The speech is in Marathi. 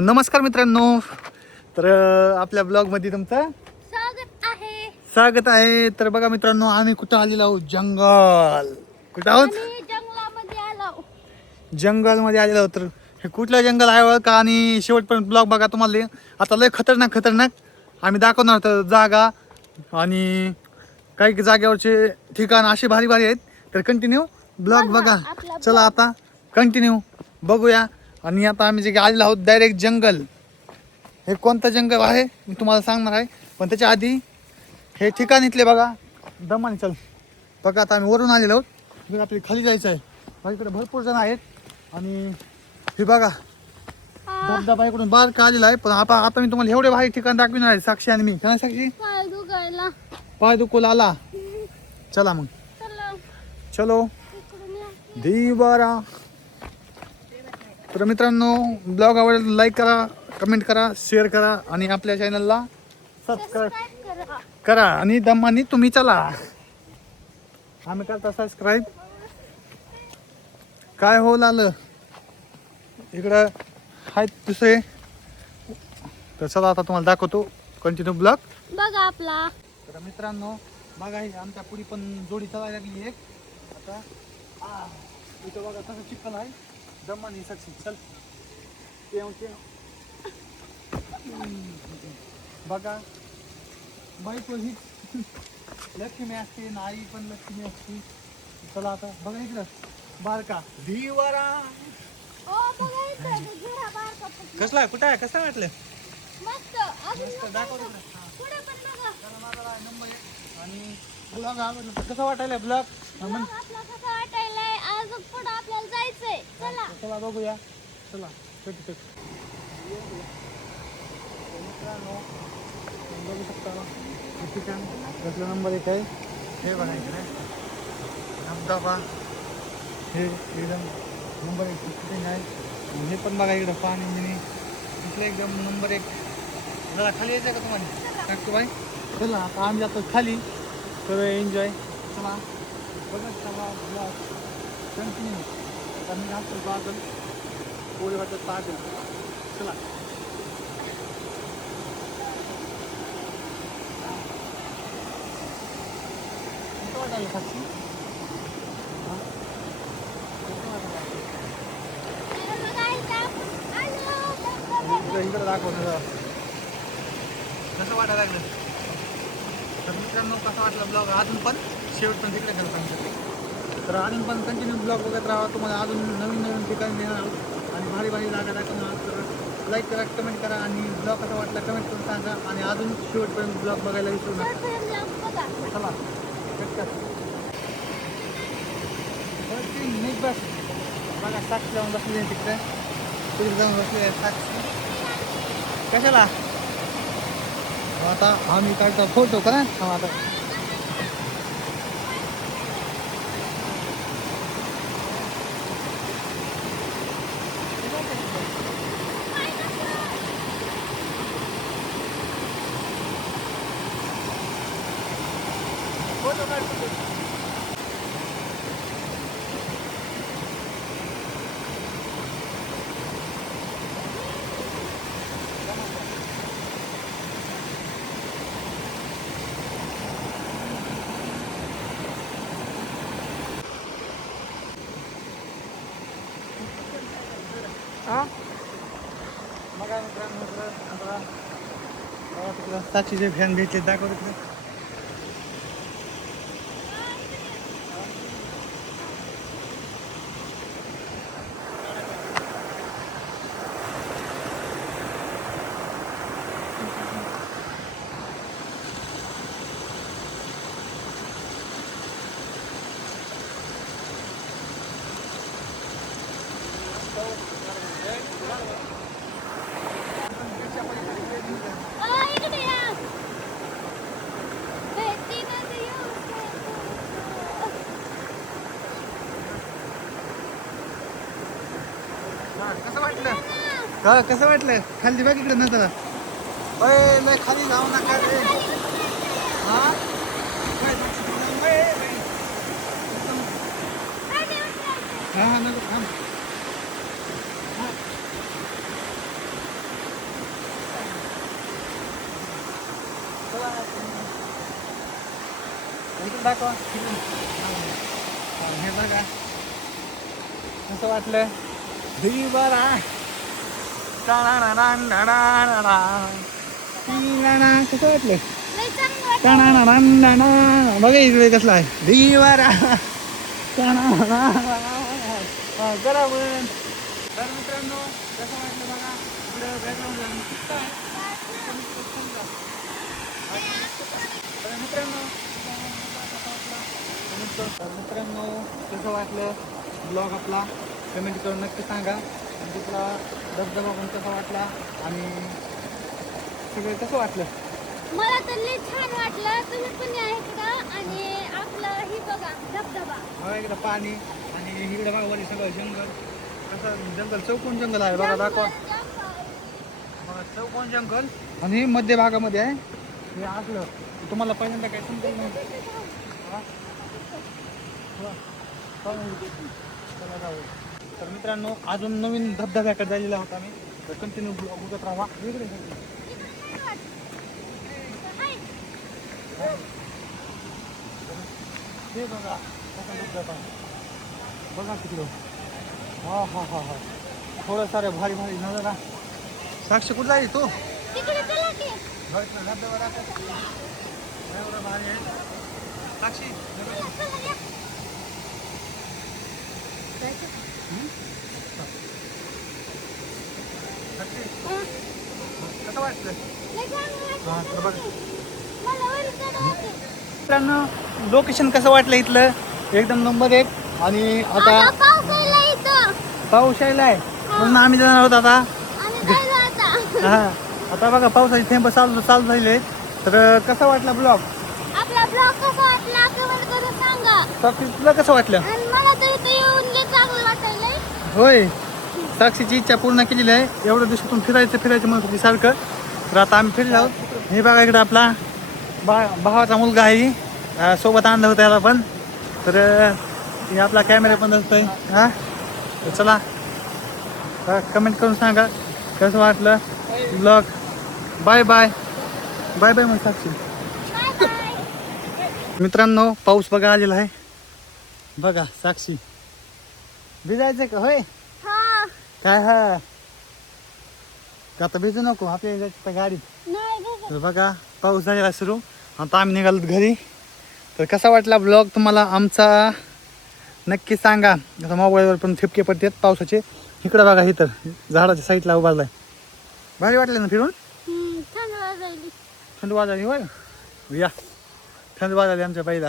नमस्कार मित्रांनो. तर आपल्या ब्लॉगमध्ये तुमचं स्वागत आहे. तर बघा मित्रांनो, आम्ही कुठं आलेलो आहोत? कुठं आहोत? जंगलमध्ये आलेलो आहोत. तर हे कुठलं जंगल आहे बघा, आणि शेवटपर्यंत ब्लॉग बघा. तुम्हाला आता लय खतरनाक आम्ही दाखवणार तर जागा आणि काही जागेवरचे ठिकाण असे भारी आहेत. तर कंटिन्यू ब्लॉग बघा. चला आता कंटिन्यू बघूया. आणि आता आम्ही जे आलेलो आहोत डायरेक्ट जंगल. हे कोणतं जंगल आहे मी तुम्हाला सांगणार आहे, पण त्याच्या आधी हे ठिकाण इथले बघा. दमाने चल बघा. आता आम्ही वरून आलेलो आहोत. मग आपली खाली जायचं आहे. माझ्याकडे इकडे भरपूर जण आहेत. आणि हे बघा धबधबा इकडून बारका आलेला आहे. पण आता मी तुम्हाला एवढे भारी ठिकाण दाखविणार आहे. साक्षी आणि मी. काय साक्षी? पाय दुखोला आला. चला मग चलो दीवारा. तर मित्रांनो, ब्लॉग आवडला लाईक करा, कमेंट करा, शेअर करा आणि आपल्या चॅनलला सबस्क्राईब करा. आणि दमानी तुम्ही चला. आम्ही करता सबस्क्राईब. काय हो आलं इकडं आहेत दुसरे. तर चला आता तुम्हाला दाखवतो कंटिन्यू ब्लॉग बघा आपला. तर मित्रांनो बघा, ही आमच्या पुढे पण जोडी चालायला लागली एक. आता इथं बघा कसं चिखल आहे. दमानी साक्षी चल. बघा बाईक ही लक्ष्मी असते, आई पण लक्ष्मी असते. चला आता बघा इकडं बारका दीवारा. कसला कुठं आहे? कसं वाटलं? दाखव नंबर. आणि ब्लॉग आवडला कसं वाटायला? ब्लॉग चला बघूया. चला मित्रांनो बघू शकता ठिकाण कसला नंबर 1 आहे. हे बघा इकडे धबधबा. हे एकदम नंबर 1 ठिकाण आहे. हे पण बघा इकडं पाणी बिणी इथलं एकदम नंबर 1. जरा खाली यायचं का तुम्हाला? टाकतो बाई. चला आता आम्ही जातो खाली. तर एन्जॉय. चला बघत चला ब्लॉग कंटिन्यू. आता मी घालतो बाजल पोळी वाटत पागल. चला वाटायला साक्षी? इकडं दाखवतो कसं वाटायला लागलं. तर मित्रांनो कसा वाटला ब्लॉग अजून पण शेवट पण तिकडे करतो आमच्याकडे. तर अजून पण कंटिन्यू ब्लॉग बघत राहा. तुम्हाला अजून नवीन ठिकाणी देणार आहोत आणि भारी जागा दाखवणार. तर लाईक करा, कमेंट करा आणि ब्लॉग कसा वाटला कमेंट करून सांगा. आणि अजून शेवटपर्यंत ब्लॉग बघायला विसरू नका. चला बस बघा साक्षी जाऊन बसली आहे तिकडे. तिकडे जाऊन बसली आहे साक्षी. कशाला? आता आम्ही काढतो फोटो करा. आता फोटो काढतो. बघा मित्रांनो तिकडं साक्षीचे फॅन भेटले दाखव तिकडे. कसं वाटलं? का कसं वाटलं? खाली बघ इकडे नंतर. लय खाली जाऊ नका रे. हा हा नको थांब. चला इकडे दाखवा हे बघा कसं वाटलं धी बरा कसं वाटलं बघा इकडे कसला आहे धी बरा करा पण तर मित्रांनो कसं वाटलं बघा पुढे बॅकग्राऊंड मित्रांनो कसं वाटलं ब्लॉग आपला कमेंट करून नक्की सांगा आणि तिथला धबधबा पण कसा वाटला आणि सगळं कसं वाटलं मला तर लय छान वाटलं तुम्ही पण या इकडं आणि आपलं ही बघा धबधबा बघा इकडं पाणी आणि इकडे बघा वरी सगळं जंगल कसं जंगल चौकोन जंगल आहे बघा दाखवा बघा चौकोन जंगल आणि मध्य भागामध्ये आहे हे असलं तुम्हाला पहिल्यांदा काय समजेल नाही तर मित्रांनो अजून नवीन धबधब्याकडे झालेला होता मी तर कंटिन्यू ब्लॉग बघत राहा वेगळे हे बघा धबधबा बघा तिकडं हा हा हा हा थोडं सारं भारी भारी नजरा साक्षी कुठला आहे तो तिकडे चला की धबधबा दाखव एवढं भारी आहे साक्षी कसं वाटलं मित्रांनो लोकेशन कसं वाटलं इथलं एकदम नंबर 1 आणि आता पाऊस यायला आहे म्हणून आम्ही जाणार आहोत आता हा आता बघा पावसाचे थेंब चालू झाले तर कसा वाटला ब्लॉग आपला ब्लॉग कसा वाटला कमेंट करून सांगा तुला कसं वाटलं आणि मला तर इथे येऊन लय चांगलं वाटायलंय होय साक्षीची इच्छा पूर्ण केलेली आहे एवढ्या दिवसातून फिरायचं म्हणत होती सारखं तर आता आम्ही फिरलो आहोत हे बघा इकडं आपला भावाचा मुलगा आहे सोबत आणलं होतं याला पण तर हे आपला कॅमेरा पण असतोय हां तर चला कमेंट करून सांगा कसं वाटलं blog bye bye bye bye मग साक्षी मित्रांनो पाऊस बघा आलेला आहे बघा साक्षी भिजायचं का होय हा काय हा आता भिजू नको आपल्या गाडीत तर बघा पाऊस झालेला सुरू आता आम्ही निघालो घरी तर कसा वाटला ब्लॉग तुम्हाला आमचा नक्की सांगा आता मोबाईलवर पण ठिपके पडतात पावसाचे इकडं बघा इथं झाडाच्या साईडला उभारलाय भारी वाटलं ना फिरून थंड वाजायली थंड वाजली होय या थंड वाजली आमच्या बाईला